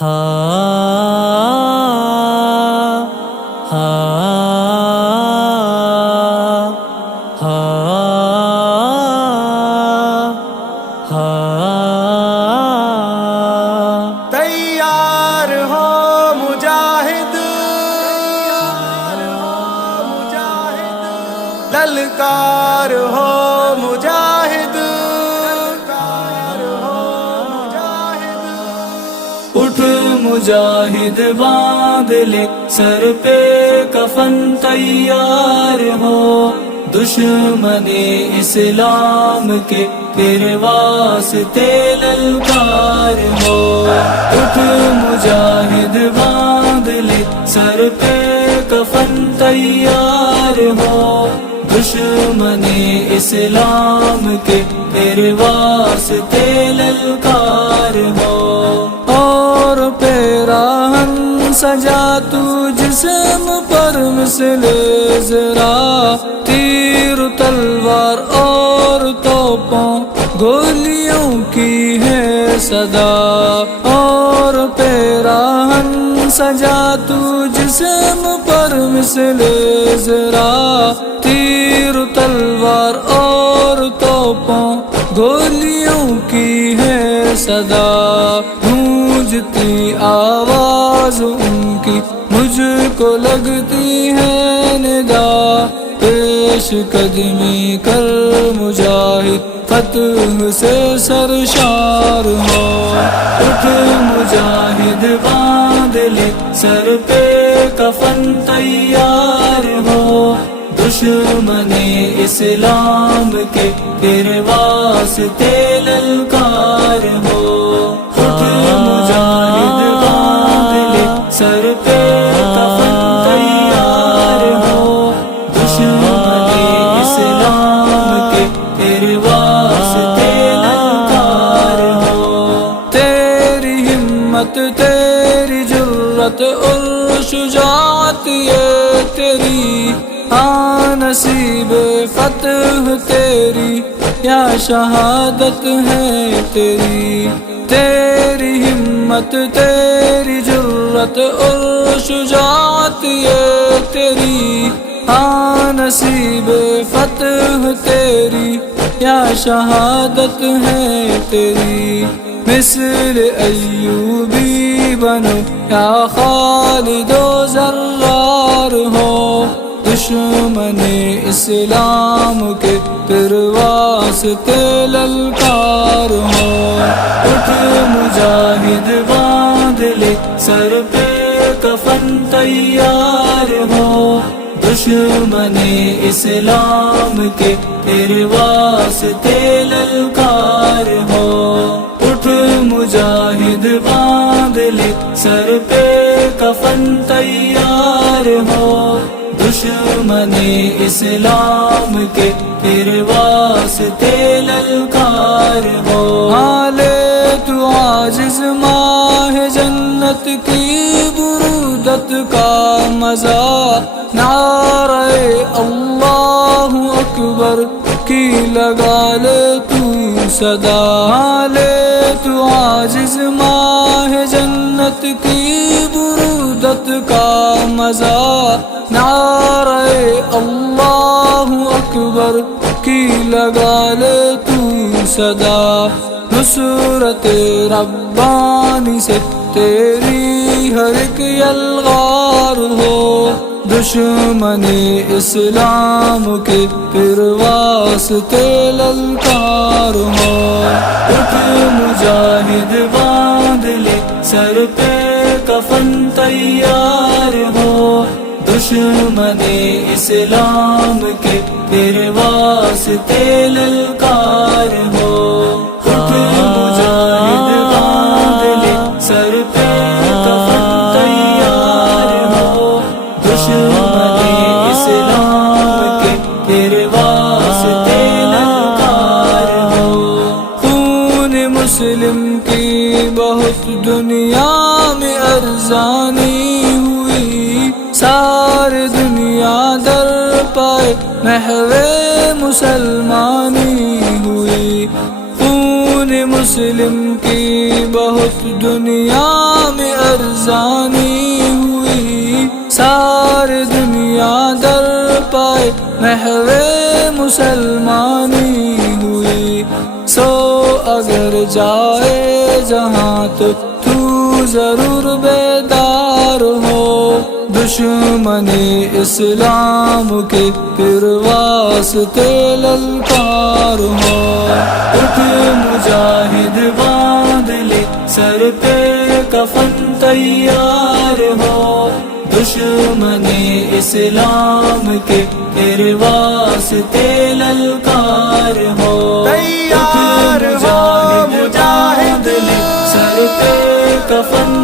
ہا ہا ہا ہا تیار ہو مجاہد، للکار ہو مجاہد، اٹھ مجاہد باندھ لے سر پہ کفن تیار ہو، دشمن اسلام کے پھر واسطے للکار ہو۔ اٹھ مجاہد باندھ لے سر پہ کفن تیار ہو، دشمن اسلام کے پھر واسطے للکار ہو۔ اور پیراہن سجا تو جسم پر مثل زرا، تیر تلوار اور توپوں گولیوں کی ہے صدا۔ اور پیراہن سجا تو جسم پر مثل زرا، تیر تلوار اور توپوں گولیوں کی ہے صدا۔ گونجتی آواز ان کی مجھ کو لگتی ہے ندا، پیش قدمی کر مجاہد فتح سے سرشار ہو۔ اٹھ مجاہد باندھ لے سر پہ کفن تیار ہو، دشمن اسلام کے پھر واسطے للکار ہو۔ اٹھ مجاہد باندھ لے سر پہ کفن تیار ہو، دشمن اسلام کے پھر واسطے للکار ہو۔ تیری ہمت، تیری جرت اور شجاعت یہ تیری، ہاں نصیب فتح تیری یا شہادت ہے تیری۔ تیری ہمت، تیری جرت اور شجاعت یہ تیری، ہاں نصیب فتح تیری یا شہادت ہے تیری۔ مثل ایوبی بنو یا خالد و زرار ہو، دشمن اسلام کے پھر واسطے للکار ہو۔ اٹھ مجاہد باندھ لے سر پہ کفن تیار ہو، دشمن اسلام کے پھر واسطے للکار ہو۔ اٹھ مجاہد باندھ لے سر پہ کفن تیار ہو، دشمن اسلام کے پھر واسطے للکار ہو۔ حالے تو عاجز ماہ جنت کی برودت کا مزہ، نعرہ اللہ اکبر کی لگا لے تو صدا۔ حالے تو عاجز ماہ جنت کی برودت کا مزہ، نعرہ اللہ اکبر کی لگا لے تو صدا۔ نصرت ربانی سے تیری ہر ایک یلغار ہو، دشمن اسلام کے پھر واسطے للکار ہو۔ اٹھ مجاہد باندھ لے سر پہ کفن تیار ہو، دشمن اسلام کے پھر واسطے للکار ہو۔ اٹھ مجاہد باندھ لے سر پہ کفن تیار ہو، دشمن اسلام کے پھر واسطے للکار ہو۔ خون مسلم کی بہت دنیا میں ارزانی ہوئی، ساری دنیا در پائے محو مسلمانی ہوئی۔ خون مسلم کی بہت دنیا میں ارزانی ہوئی، ساری دنیا در پائے محو مسلمانی ہوئی۔ سو اگر جائے جہاں تو ضرور بیدار ہو، دشمن اسلام کے پھر واسطے للکار ہو۔ اٹھ مجاہد باندھ لے سر پہ کفن تیار ہو، دشمن اسلام کے پھر واسطے للکار ہو۔ تیار ہو مجاہد، سر پہ کفن